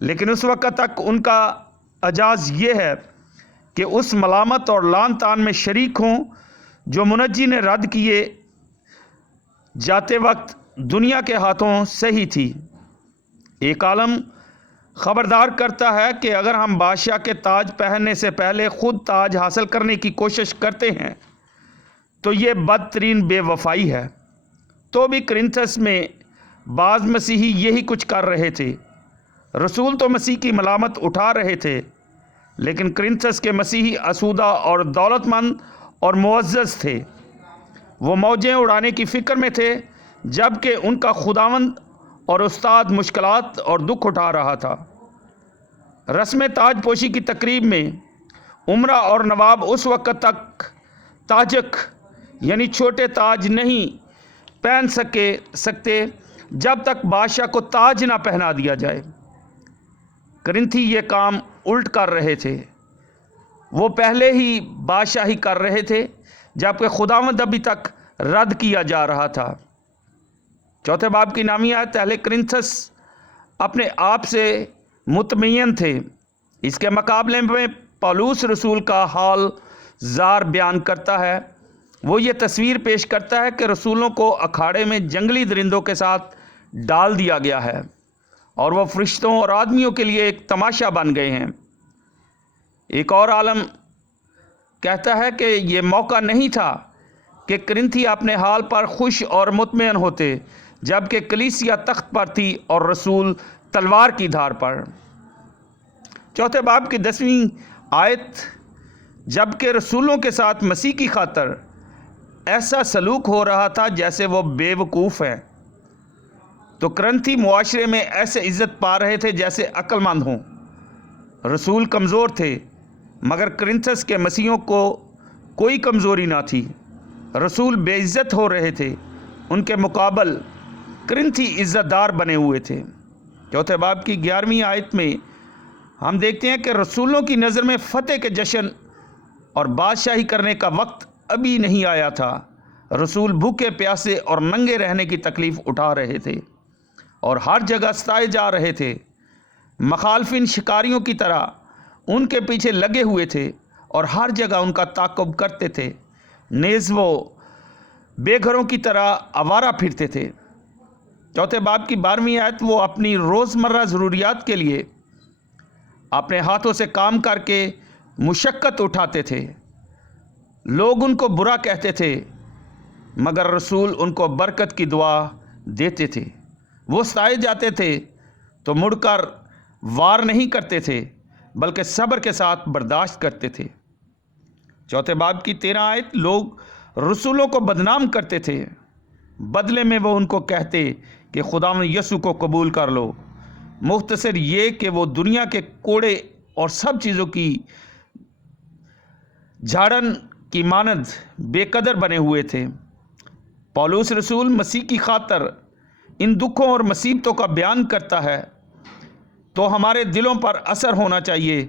لیکن اس وقت تک ان کا اعزاز یہ ہے کہ اس ملامت اور لعن طعن میں شریک ہوں جو منجی نے رد کیے جاتے وقت دنیا کے ہاتھوں صحیح تھی۔ ایک عالم خبردار کرتا ہے کہ اگر ہم بادشاہ کے تاج پہننے سے پہلے خود تاج حاصل کرنے کی کوشش کرتے ہیں تو یہ بدترین بے وفائی ہے۔ تو بھی کرنتھس میں بعض مسیحی یہی کچھ کر رہے تھے۔ رسول تو مسیح کی ملامت اٹھا رہے تھے، لیکن کرنتھس کے مسیحی اسودہ اور دولت مند اور معزز تھے۔ وہ موجیں اڑانے کی فکر میں تھے، جبکہ ان کا خداوند اور استاد مشکلات اور دکھ اٹھا رہا تھا۔ رسم تاج پوشی کی تقریب میں امرا اور نواب اس وقت تک تاجک یعنی چھوٹے تاج نہیں پہن سکتے جب تک بادشاہ کو تاج نہ پہنا دیا جائے۔ کرنتھی یہ کام الٹ کر رہے تھے۔ وہ پہلے ہی بادشاہی کر رہے تھے جبکہ خداوند ابھی تک رد کیا جا رہا تھا۔ چوتھے باب کی نامی آیت اہل کرنتھس اپنے آپ سے مطمئن تھے۔ اس کے مقابلے میں پولس رسول کا حال زار بیان کرتا ہے۔ وہ یہ تصویر پیش کرتا ہے کہ رسولوں کو اکھاڑے میں جنگلی درندوں کے ساتھ ڈال دیا گیا ہے اور وہ فرشتوں اور آدمیوں کے لیے ایک تماشا بن گئے ہیں۔ ایک اور عالم کہتا ہے کہ یہ موقع نہیں تھا کہ کرنتھی اپنے حال پر خوش اور مطمئن ہوتے، جبکہ کلیسیا تخت پر تھی اور رسول تلوار کی دھار پر۔ چوتھے باب کی 10ویں آیت، جبکہ رسولوں کے ساتھ مسیح کی خاطر ایسا سلوک ہو رہا تھا جیسے وہ بے وقوف ہیں، تو کرنتھی معاشرے میں ایسے عزت پا رہے تھے جیسے عقل مند ہوں۔ رسول کمزور تھے، مگر کرنتھس کے مسیحوں کو کوئی کمزوری نہ تھی۔ رسول بے عزت ہو رہے تھے، ان کے مقابل کرنتھی عزت دار بنے ہوئے تھے۔ چوتھے باب کی 11ویں آیت میں ہم دیکھتے ہیں کہ رسولوں کی نظر میں فتح کے جشن اور بادشاہی کرنے کا وقت ابھی نہیں آیا تھا۔ رسول بھوکے پیاسے اور ننگے رہنے کی تکلیف اٹھا رہے تھے اور ہر جگہ ستائے جا رہے تھے۔ مخالفین شکاریوں کی طرح ان کے پیچھے لگے ہوئے تھے اور ہر جگہ ان کا تعاقب کرتے تھے۔ نیز وہ بے گھروں کی طرح آوارہ پھرتے تھے۔ چوتھے باب کی 12ویں آیت، وہ اپنی روزمرہ ضروریات کے لیے اپنے ہاتھوں سے کام کر کے مشقت اٹھاتے تھے۔ لوگ ان کو برا کہتے تھے، مگر رسول ان کو برکت کی دعا دیتے تھے۔ وہ ستائے جاتے تھے تو مڑ کر وار نہیں کرتے تھے، بلکہ صبر کے ساتھ برداشت کرتے تھے۔ چوتھے باب کی 13 آیت، لوگ رسولوں کو بدنام کرتے تھے، بدلے میں وہ ان کو کہتے کہ خداوند یسوع کو قبول کر لو۔ مختصر یہ کہ وہ دنیا کے کوڑے اور سب چیزوں کی جھاڑن کی مانند بے قدر بنے ہوئے تھے۔ پولس رسول مسیح کی خاطر ان دکھوں اور مصیبتوں کا بیان کرتا ہے تو ہمارے دلوں پر اثر ہونا چاہیے۔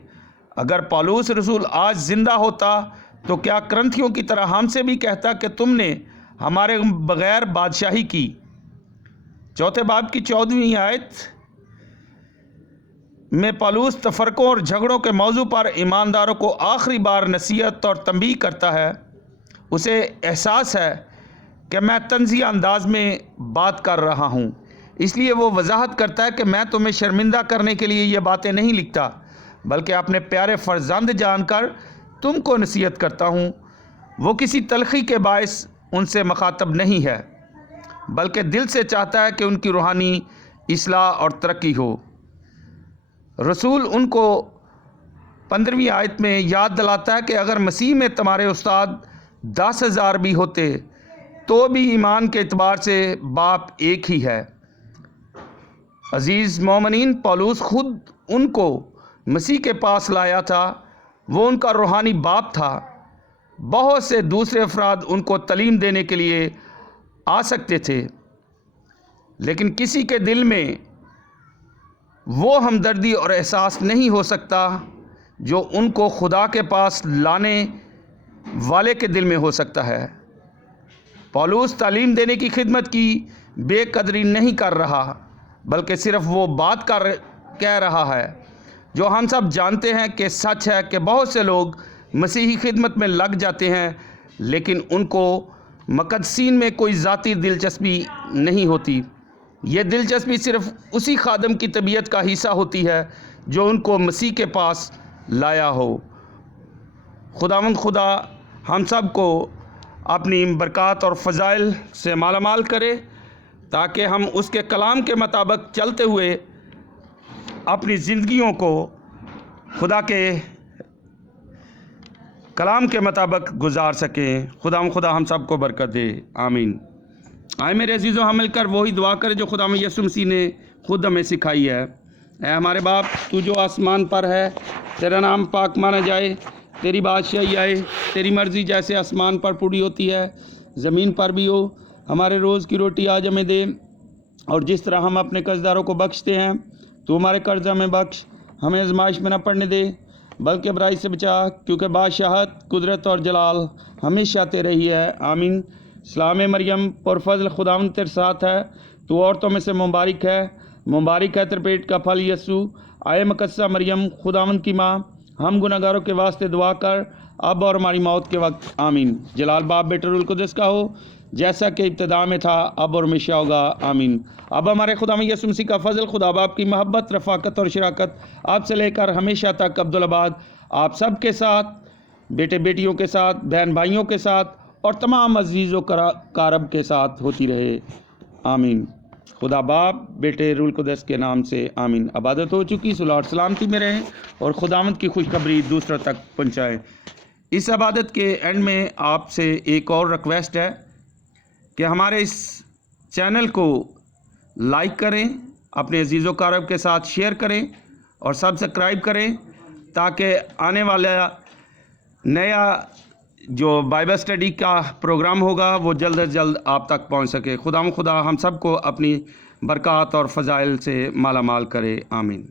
اگر پولس رسول آج زندہ ہوتا تو کیا کرنتھیوں کی طرح ہم سے بھی کہتا کہ تم نے ہمارے بغیر بادشاہی کی؟ چوتھے باب کی 14ویں آیت میں پولس تفرقوں اور جھگڑوں کے موضوع پر ایمانداروں کو آخری بار نصیحت اور تنبیہ کرتا ہے۔ اسے احساس ہے کہ میں طنزیہ انداز میں بات کر رہا ہوں، اس لیے وہ وضاحت کرتا ہے کہ میں تمہیں شرمندہ کرنے کے لیے یہ باتیں نہیں لکھتا، بلکہ اپنے پیارے فرزند جان کر تم کو نصیحت کرتا ہوں۔ وہ کسی تلخی کے باعث ان سے مخاطب نہیں ہے، بلکہ دل سے چاہتا ہے کہ ان کی روحانی اصلاح اور ترقی ہو۔ رسول ان کو 15ویں آیت میں یاد دلاتا ہے کہ اگر مسیح میں تمہارے استاد 10,000 بھی ہوتے تو بھی ایمان کے اعتبار سے باپ ایک ہی ہے۔ عزیز مومنین، پولس خود ان کو مسیح کے پاس لایا تھا، وہ ان کا روحانی باپ تھا۔ بہت سے دوسرے افراد ان کو تعلیم دینے کے لیے آ سکتے تھے، لیکن کسی کے دل میں وہ ہمدردی اور احساس نہیں ہو سکتا جو ان کو خدا کے پاس لانے والے کے دل میں ہو سکتا ہے۔ پولس تعلیم دینے کی خدمت کی بے قدری نہیں کر رہا، بلکہ صرف وہ بات کہہ رہا ہے، جو ہم سب جانتے ہیں کہ سچ ہے کہ بہت سے لوگ مسیحی خدمت میں لگ جاتے ہیں لیکن ان کو مقدسین میں کوئی ذاتی دلچسپی نہیں ہوتی۔ یہ دلچسپی صرف اسی خادم کی طبیعت کا حصہ ہوتی ہے جو ان کو مسیح کے پاس لایا ہو۔ خداوند خدا ہم سب کو اپنی برکات اور فضائل سے مالا مال کرے تاکہ ہم اس کے کلام کے مطابق چلتے ہوئے اپنی زندگیوں کو خدا کے کلام کے مطابق گزار سکیں۔ خدا ہم سب کو برکت دے، آمین۔ آئے میرے عزیزوں، ہم مل کر وہی دعا کریں جو خدا یسوع مسیح نے خود ہمیں سکھائی ہے۔ اے ہمارے باپ، تو جو آسمان پر ہے، تیرا نام پاک مانا جائے، تیری بادشاہی آئے، تیری مرضی جیسے آسمان پر پوری ہوتی ہے زمین پر بھی ہو۔ ہمارے روز کی روٹی آج ہمیں دے، اور جس طرح ہم اپنے قرضداروں کو بخشتے ہیں تو ہمارے قرض ہمیں بخش، ہمیں آزمائش میں نہ پڑنے دے بلکہ برائی سے بچا، کیونکہ بادشاہت، قدرت اور جلال ہمیشہ تیرے ہی ہے، آمین۔ سلام مریم، پرفضل، خداوند تیرے ساتھ ہے، تو عورتوں میں سے مبارک ہے تیرے پیٹ کا پھل یسوع۔ آئے مقدسہ مریم، خداوند کی ماں، ہم گناہ گاروں کے واسطے دعا کر، اب اور ہماری موت کے وقت، آمین۔ جلال باپ، بیٹے، روح القدس کا ہو، جیسا کہ ابتدا میں تھا، اب اور ہمیشہ ہوگا، آمین۔ اب ہمارے خدا یسوع مسیح کا فضل، خدا باپ کی محبت، رفاقت اور شراکت آپ سے لے کر ہمیشہ تک ابدالآباد آپ سب کے ساتھ، بیٹے بیٹیوں کے ساتھ، بہن بھائیوں کے ساتھ اور تمام عزیز و قارب کے ساتھ ہوتی رہے، آمین۔ خدا باپ، بیٹے، روح القدس کے نام سے، آمین۔ عبادت ہو چکی، صلح اور سلامتی میں رہیں اور خداوند کی خوشخبری دوسروں تک پہنچائیں۔ اس عبادت کے اینڈ میں آپ سے ایک اور ریکویسٹ ہے کہ ہمارے اس چینل کو لائک کریں، اپنے عزیز و قارب کے ساتھ شیئر کریں اور سبسکرائب کریں تاکہ آنے والا نیا جو بائبل اسٹڈی کا پروگرام ہوگا وہ جلد از جلد آپ تک پہنچ سکے۔ خدا ہم سب کو اپنی برکات اور فضائل سے مالا مال کرے، آمین۔